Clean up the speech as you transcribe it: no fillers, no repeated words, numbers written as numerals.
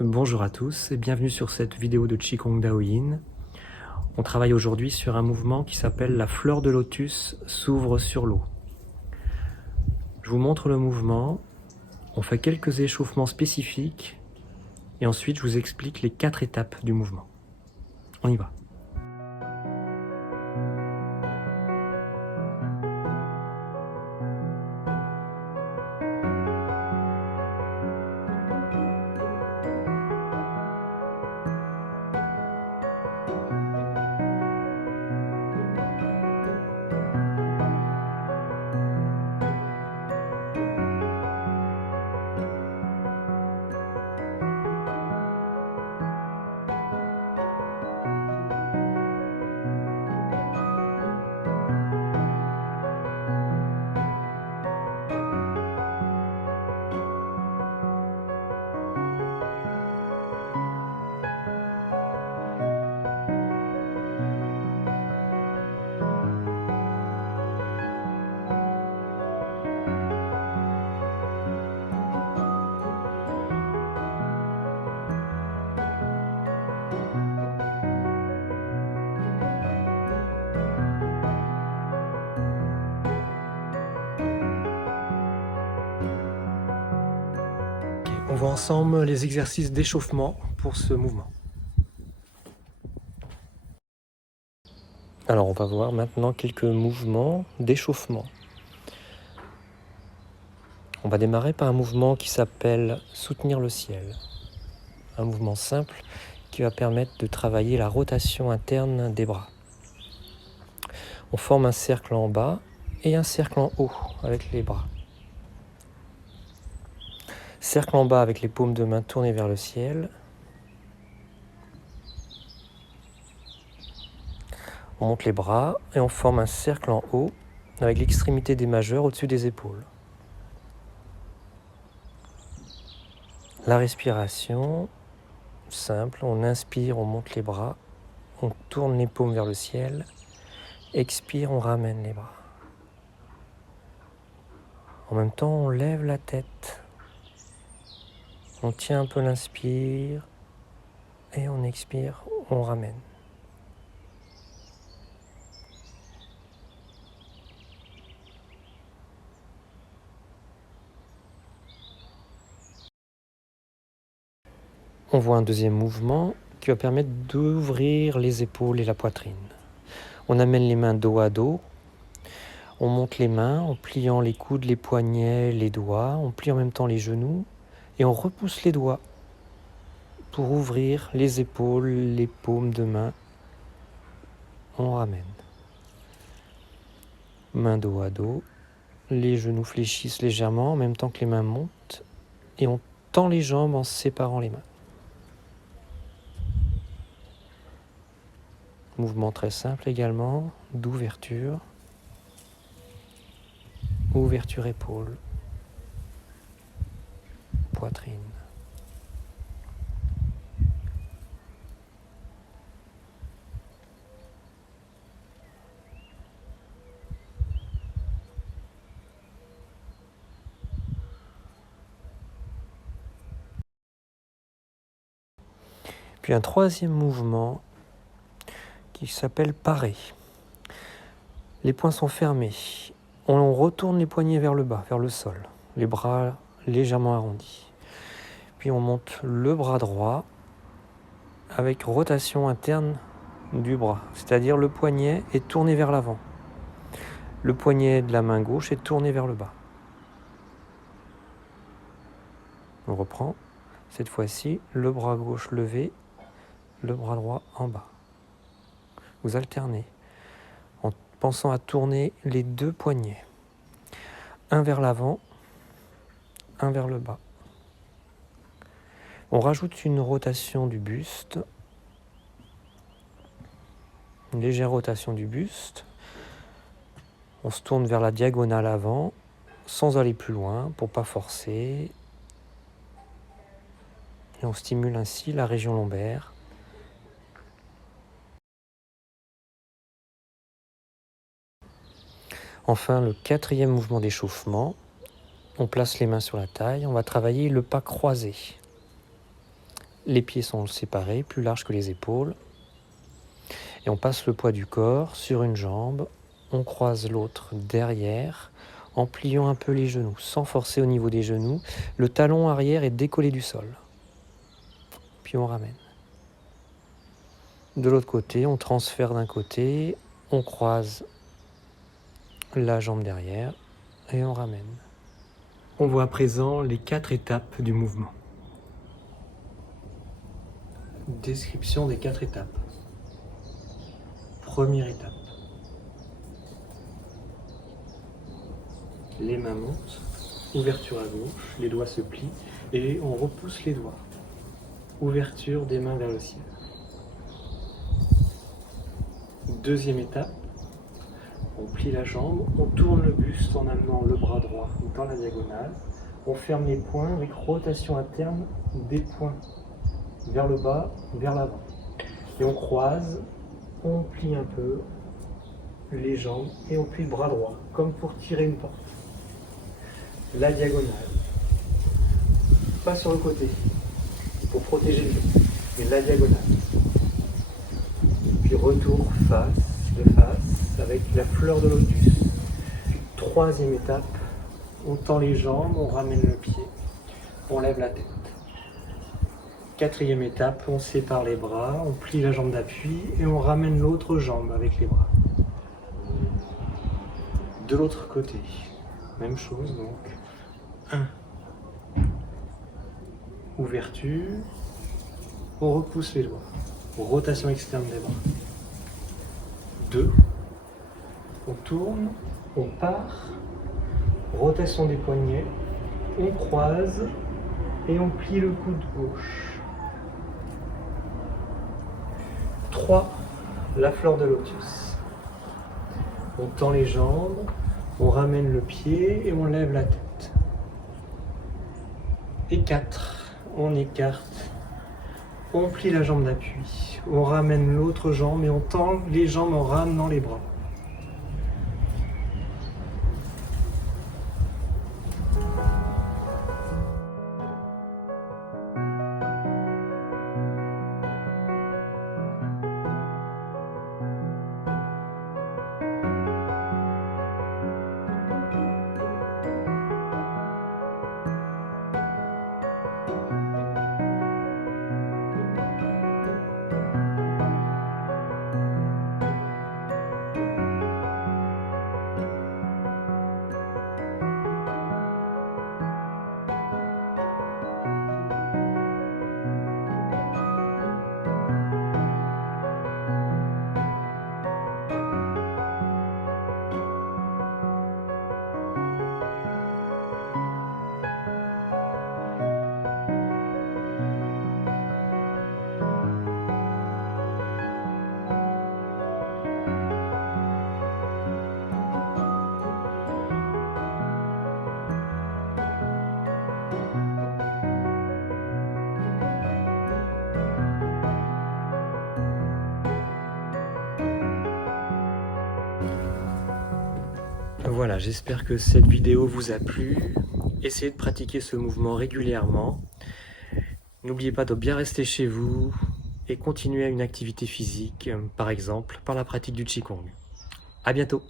Bonjour à tous et bienvenue sur cette vidéo de Qigong Daoyin. On travaille aujourd'hui sur un mouvement qui s'appelle la fleur de lotus s'ouvre sur l'eau. Je vous montre le mouvement, on fait quelques échauffements spécifiques et ensuite je vous explique les 4 étapes du mouvement. On y va. On voit ensemble les exercices d'échauffement pour ce mouvement. Alors on va voir maintenant quelques mouvements d'échauffement. On va démarrer par un mouvement qui s'appelle soutenir le ciel. Un mouvement simple qui va permettre de travailler la rotation interne des bras. On forme un cercle en bas et un cercle en haut avec les bras. Cercle en bas avec les paumes de main tournées vers le ciel. On monte les bras et on forme un cercle en haut avec l'extrémité des majeurs au-dessus des épaules. La respiration, simple, on inspire, on monte les bras, on tourne les paumes vers le ciel, expire, on ramène les bras. En même temps, on lève la tête, on tient un peu l'inspire et on expire, on ramène. On voit un deuxième mouvement qui va permettre d'ouvrir les épaules et la poitrine. On amène les mains dos à dos, on monte les mains en pliant les coudes, les poignets, les doigts, on plie en même temps les genoux et on repousse les doigts pour ouvrir les épaules, les paumes de main. On ramène. Main dos à dos, les genoux fléchissent légèrement en même temps que les mains montent et on tend les jambes en séparant les mains. Mouvement très simple également, d'ouverture. Ouverture épaule, poitrine. Puis un troisième mouvement qui s'appelle parer. Les poings sont fermés. On retourne les poignets vers le bas, vers le sol. Les bras légèrement arrondis. Puis on monte le bras droit avec rotation interne du bras. C'est-à-dire le poignet est tourné vers l'avant. Le poignet de la main gauche est tourné vers le bas. On reprend. Cette fois-ci, le bras gauche levé, le bras droit en bas. Vous alternez en pensant à tourner les deux poignets. Un vers l'avant, un vers le bas. On rajoute une rotation du buste, une légère rotation du buste. On se tourne vers la diagonale avant, sans aller plus loin, pour ne pas forcer. Et on stimule ainsi la région lombaire. Enfin, le quatrième mouvement d'échauffement, on place les mains sur la taille, on va travailler le pas croisé. Les pieds sont séparés, plus larges que les épaules. Et on passe le poids du corps sur une jambe. On croise l'autre derrière en pliant un peu les genoux, sans forcer au niveau des genoux. Le talon arrière est décollé du sol. Puis on ramène. De l'autre côté, on transfère d'un côté, on croise la jambe derrière et on ramène. On voit à présent les 4 étapes du mouvement. Description des 4 étapes. Première étape. Les mains montent, ouverture à gauche, les doigts se plient et on repousse les doigts. Ouverture des mains vers le ciel. Deuxième étape, on plie la jambe, on tourne le buste en amenant le bras droit dans la diagonale. On ferme les poings avec rotation interne des poings vers le bas, vers l'avant. Et on croise, on plie un peu les jambes et on plie le bras droit, comme pour tirer une porte. La diagonale. Pas sur le côté, pour protéger le dos, mais la diagonale. Puis retour de face avec la fleur de lotus. Troisième étape, on tend les jambes, on ramène le pied, on lève la tête. Quatrième étape, on sépare les bras, on plie la jambe d'appui et on ramène l'autre jambe avec les bras. De l'autre côté, même chose donc. 1. Ouverture, on repousse les doigts. Rotation externe des bras. 2. On tourne, on part, rotation des poignets, on croise et on plie le coude gauche. 3. La fleur de lotus. On tend les jambes, on ramène le pied et on lève la tête. Et 4. On écarte, on plie la jambe d'appui, on ramène l'autre jambe et on tend les jambes en ramenant les bras. Voilà, j'espère que cette vidéo vous a plu. Essayez de pratiquer ce mouvement régulièrement. N'oubliez pas de bien rester chez vous et continuer à une activité physique, par exemple par la pratique du Qigong. À bientôt!